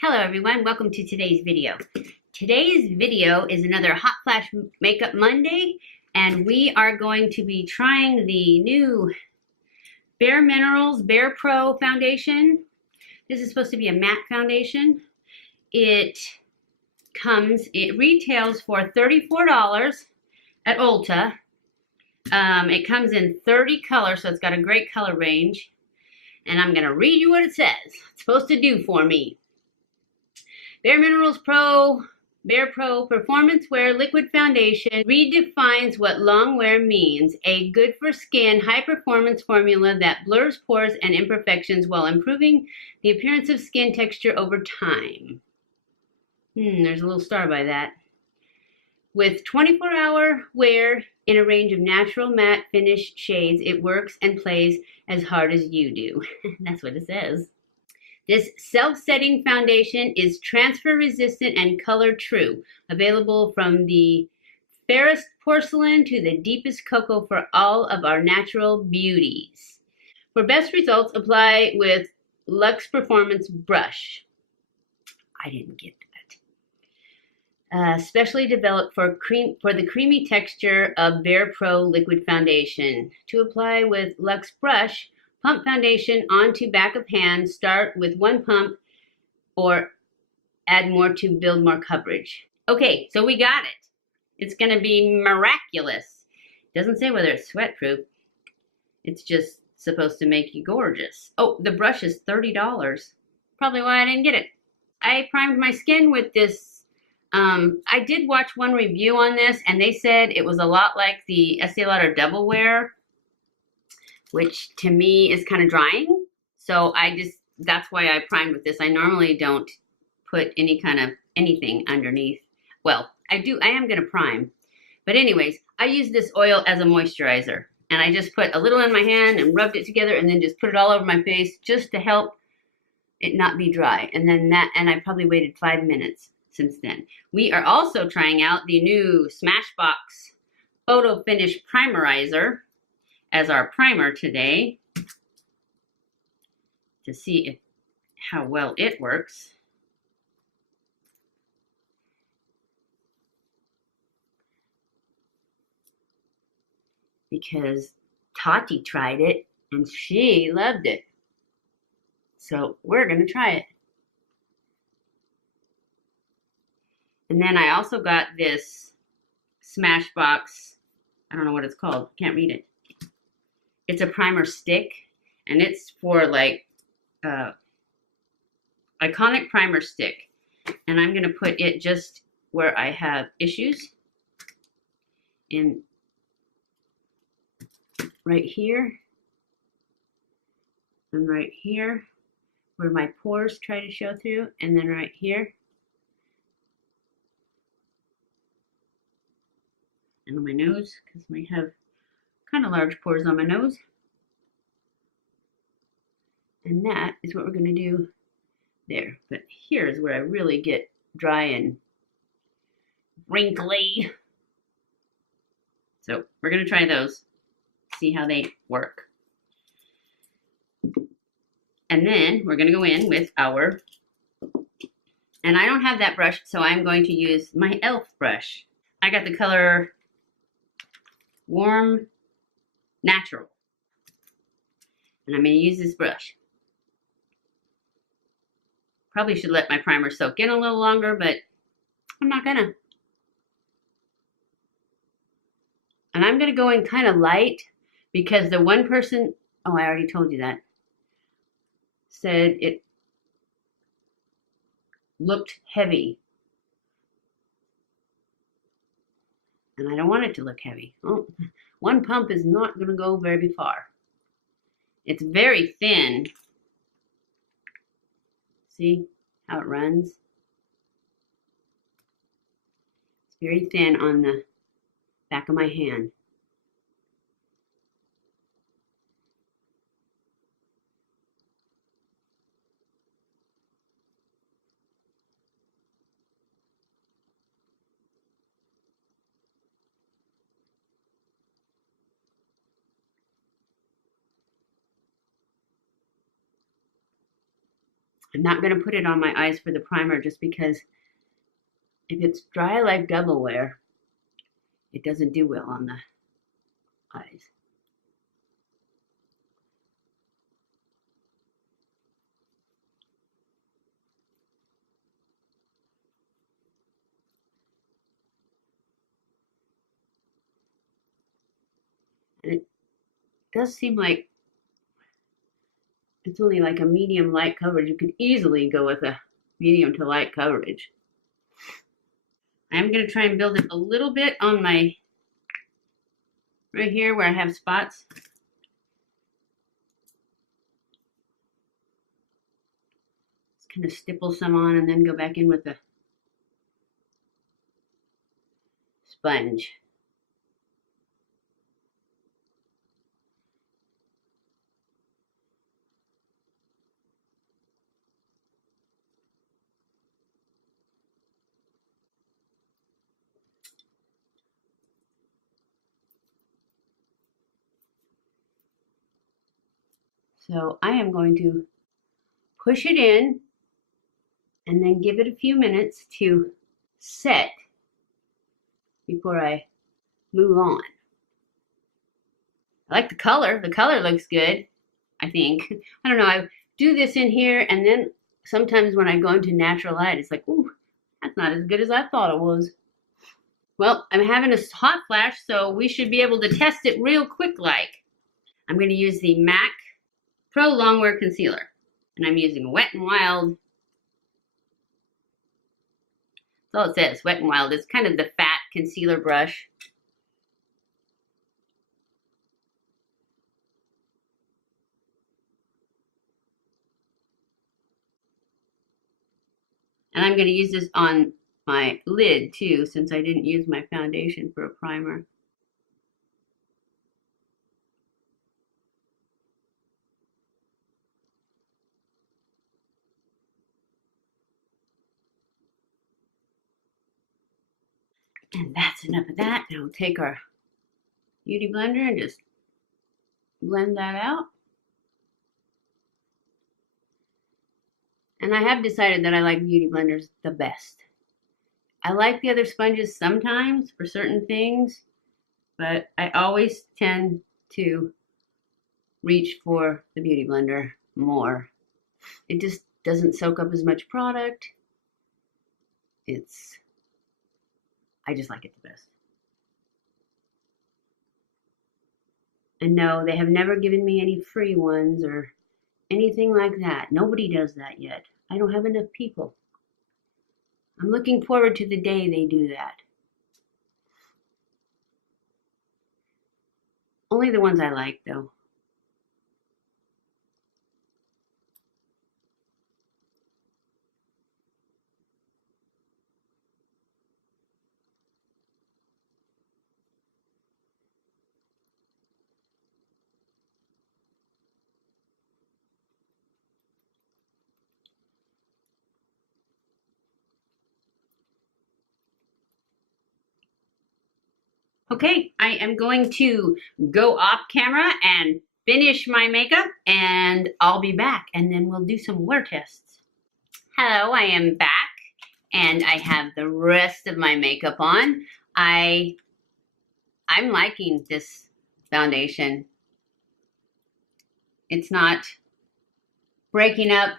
Hello everyone, welcome to today's video. Today's video is another Hot Flash Makeup Monday, and we are going to be trying the new Bare Minerals Barepro foundation. This is supposed to be a matte foundation. It retails for $34 at Ulta. It comes in 30 colors, so it's got a great color range. And I'm going to read you what it says. It's supposed to do for me. Bare Minerals Barepro Performance Wear Liquid Foundation redefines what Longwear means. A good for skin, high performance formula that blurs pores and imperfections while improving the appearance of skin texture over time. There's a little star by that. With 24-hour wear in a range of natural matte finish shades, it works and plays as hard as you do. That's what it says. This self-setting foundation is transfer resistant and color true. Available from the fairest porcelain to the deepest cocoa for all of our natural beauties. For best results, apply with Luxe Performance Brush. I didn't get that. Specially developed for the creamy texture of Barepro liquid foundation. To apply with Luxe Brush, pump foundation onto back of hand. Start with one pump or add more to build more coverage. Okay, so we got it. It's going to be miraculous. Doesn't say whether it's sweat proof. It's just supposed to make you gorgeous. Oh, the brush is $30. Probably why I didn't get it. I primed my skin with this. I did watch one review on this, and they said it was a lot like the Estee Lauder Double Wear, which to me is kind of drying. So that's why I primed with this. I normally don't put any kind of anything underneath. Well, I am gonna prime. But anyways, I use this oil as a moisturizer. And I just put a little in my hand and rubbed it together and then just put it all over my face just to help it not be dry. And I probably waited 5 minutes since then. We are also trying out the new SMASHBOX Photo Finish Primerizer as our primer today to see how well it works. Because Tati tried it and she loved it. So we're gonna try it. And then I also got this SMASHBOX, I don't know what it's called, can't read it. It's a primer stick, and it's for like iconic primer stick. And I'm gonna put it just where I have issues, in right here, and right here, where my pores try to show through, and then right here, and on my nose, because I have kind of large pores on my nose. And that is what we're going to do there. But here's where I really get dry and wrinkly. So we're going to try those, see how they work. And then we're going to go in with our, and I don't have that brush, so I'm going to use my e.l.f. brush. I got the color Warm Natural. And I'm going to use this brush. Probably should let my primer soak in a little longer, but I'm not gonna. And I'm gonna go in kind of light because the one person, oh, I already told you that, said it looked heavy. And I don't want it to look heavy. Oh, one pump is not gonna go very far. It's very thin. See how it runs? It's very thin on the back of my hand. I'm not going to put it on my eyes for the primer just because if it's dry like double wear, it doesn't do well on the eyes. And it does seem like it's only like a medium light coverage. You could easily go with a medium to light coverage. I'm going to try and build it a little bit on my, right here where I have spots. Just kind of stipple some on and then go back in with a sponge. So I am going to push it in and then give it a few minutes to set before I move on. I like the color. The color looks good, I think. I don't know. I do this in here, and then sometimes when I go into natural light, it's like, ooh, that's not as good as I thought it was. Well, I'm having a hot flash, so we should be able to test it real quick like. I'm going to use the MAC Pro Longwear Concealer, and I'm using Wet n Wild. That's all it says, Wet n Wild. It's kind of the fat concealer brush. And I'm going to use this on my lid too, since I didn't use my foundation for a primer. And that's enough of that. Now we'll take our beauty blender and just blend that out. And I have decided that I like beauty blenders the best. I like the other sponges sometimes for certain things, but I always tend to reach for the beauty blender more. It just doesn't soak up as much product. I just like it the best. And no, they have never given me any free ones or anything like that. Nobody does that yet. I don't have enough people. I'm looking forward to the day they do that. Only the ones I like, though. Okay, I am going to go off camera and finish my makeup, and I'll be back, and then we'll do some wear tests. Hello, I am back, and I have the rest of my makeup on. I'm liking this foundation. It's not breaking up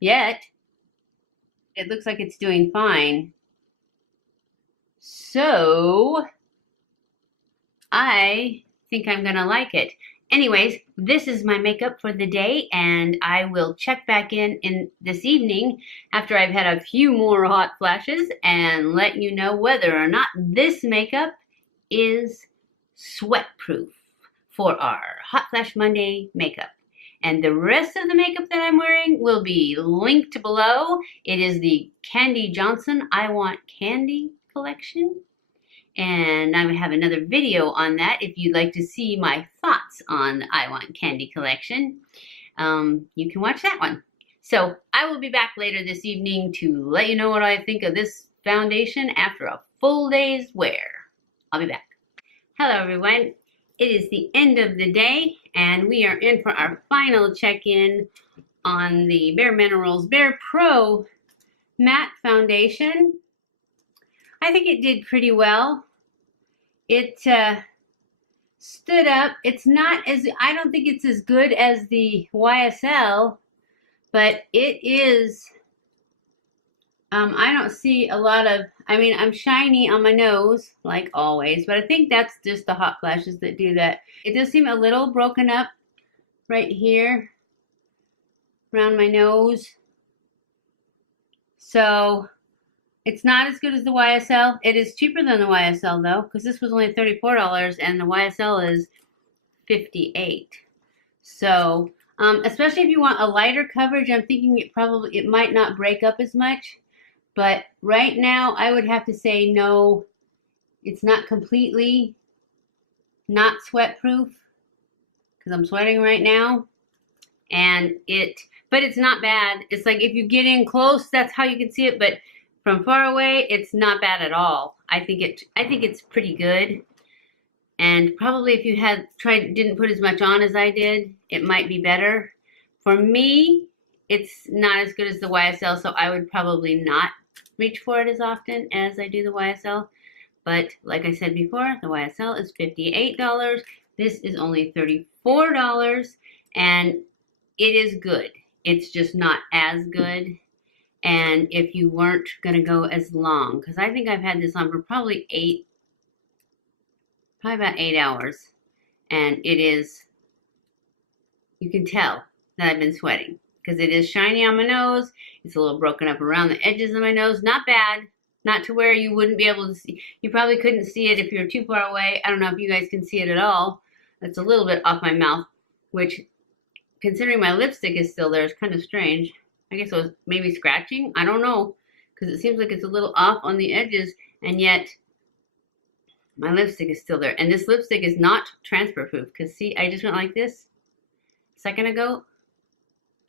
yet. It looks like it's doing fine. So I think I'm gonna like it. Anyways, this is my makeup for the day, and I will check back in this evening after I've had a few more hot flashes and let you know whether or not this makeup is sweat proof for our Hot Flash Monday makeup. And the rest of the makeup that I'm wearing will be linked below. It is the Kandee Johnson I Want Kandee collection. And I have another video on that if you'd like to see my thoughts on the I Want Kandee collection. You can watch that one. So I will be back later this evening to let you know what I think of this foundation after a full day's wear. I'll be back. Hello everyone. It is the end of the day and we are in for our final check-in on the Bare Minerals Barepro Matte Foundation. I think it did pretty well. It stood up. It's not as, I don't think it's as good as the YSL, but it is, I don't see a lot of, I mean, I'm shiny on my nose, like always, but I think that's just the hot flashes that do that. It does seem a little broken up right here around my nose. So it's not as good as the YSL. It is cheaper than the YSL though, because this was only $34 and the YSL is $58. So, especially if you want a lighter coverage, I'm thinking it might not break up as much. But right now, I would have to say no, it's not completely not sweat proof because I'm sweating right now. But it's not bad. It's like if you get in close, that's how you can see it. But from far away, it's not bad at all. I think it's pretty good. And probably if you didn't put as much on as I did, it might be better. For me, it's not as good as the YSL, so I would probably not reach for it as often as I do the YSL. But like I said before, the YSL is $58. This is only $34, and it is good. It's just not as good. And if you weren't gonna go as long, because I think I've had this on for probably about 8 hours, and it is, you can tell that I've been sweating because it is shiny on my nose. It's a little broken up around the edges of my nose. Not bad. Not to where you wouldn't be able to see. You probably couldn't see it if you're too far away. I don't know if you guys can see it at all. It's a little bit off my mouth, which, considering my lipstick is still there, is kind of strange. I guess it was maybe scratching. I don't know, because it seems like it's a little off on the edges, and yet my lipstick is still there. And this lipstick is not transfer proof, because see, I just went like this a second ago.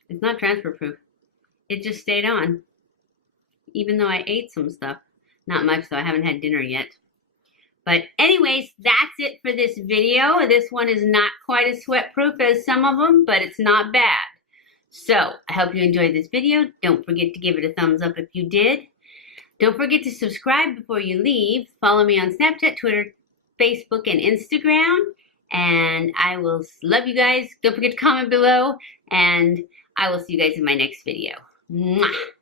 It's not transfer proof. It just stayed on, even though I ate some stuff. Not much, though. I haven't had dinner yet. But anyways, that's it for this video. This one is not quite as sweat proof as some of them, but it's not bad. So I hope you enjoyed this video. Don't forget to give it a thumbs up if you did. Don't forget to subscribe before you leave. Follow me on Snapchat, Twitter, Facebook, and Instagram. And I will love you guys. Don't forget to comment below. And I will see you guys in my next video. Mwah!